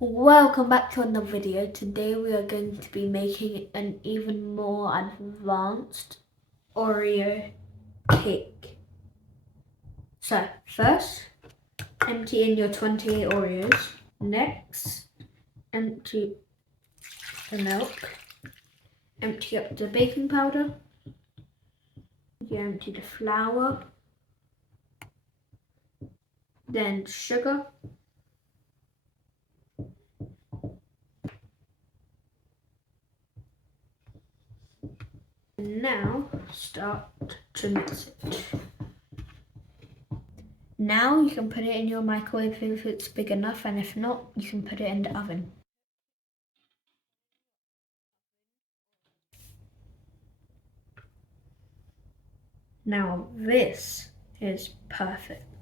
Welcome back to another video. Today we are going to be making an even more advanced Oreo cake. So first, empty in your 28 Oreos. Next, empty the milk. Empty up the baking powder. You empty the flour. Then sugar. And now start to mix it. Now you can put it in your microwave if it's big enough, and if not, you can put it in the oven. Now this is perfect.